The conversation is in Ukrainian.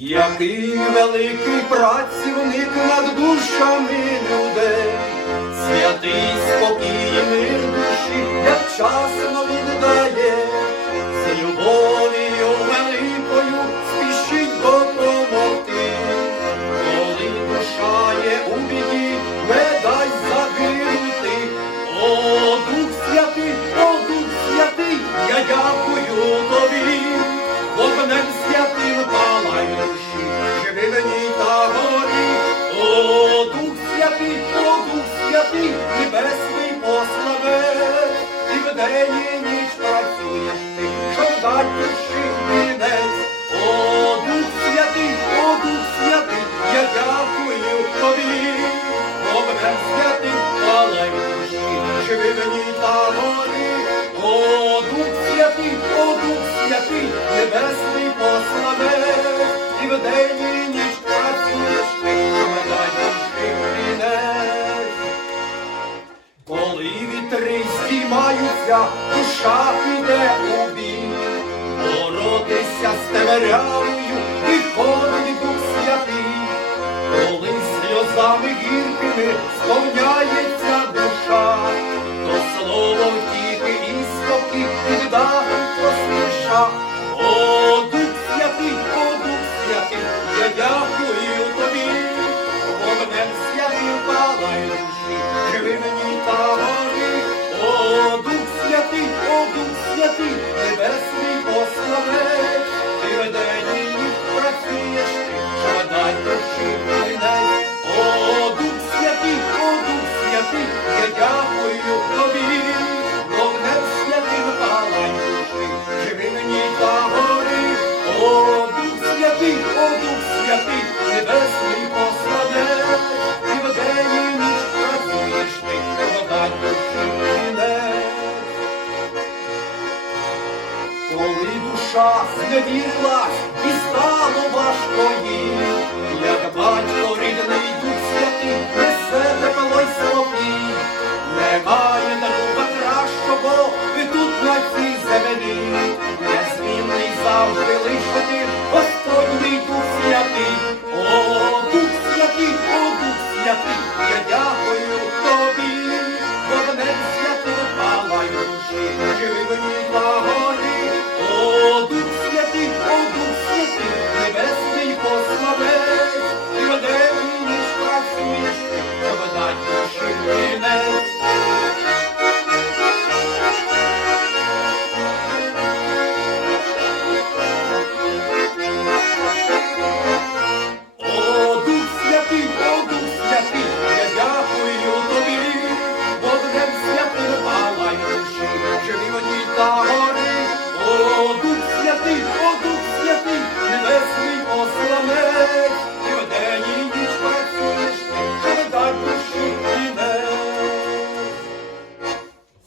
Який великий працівник над душами. святий, палай душі, живи мені та гори, о Дух святий, о Дух святий, небесний послане, і в день і ніч працюєш ти, дай душі. Коли вітри здіймаються, душа піде у бій, боротися з темрявою, виходить Славних гіркими сповняється. душа зневірила і стало важко їй, як батько.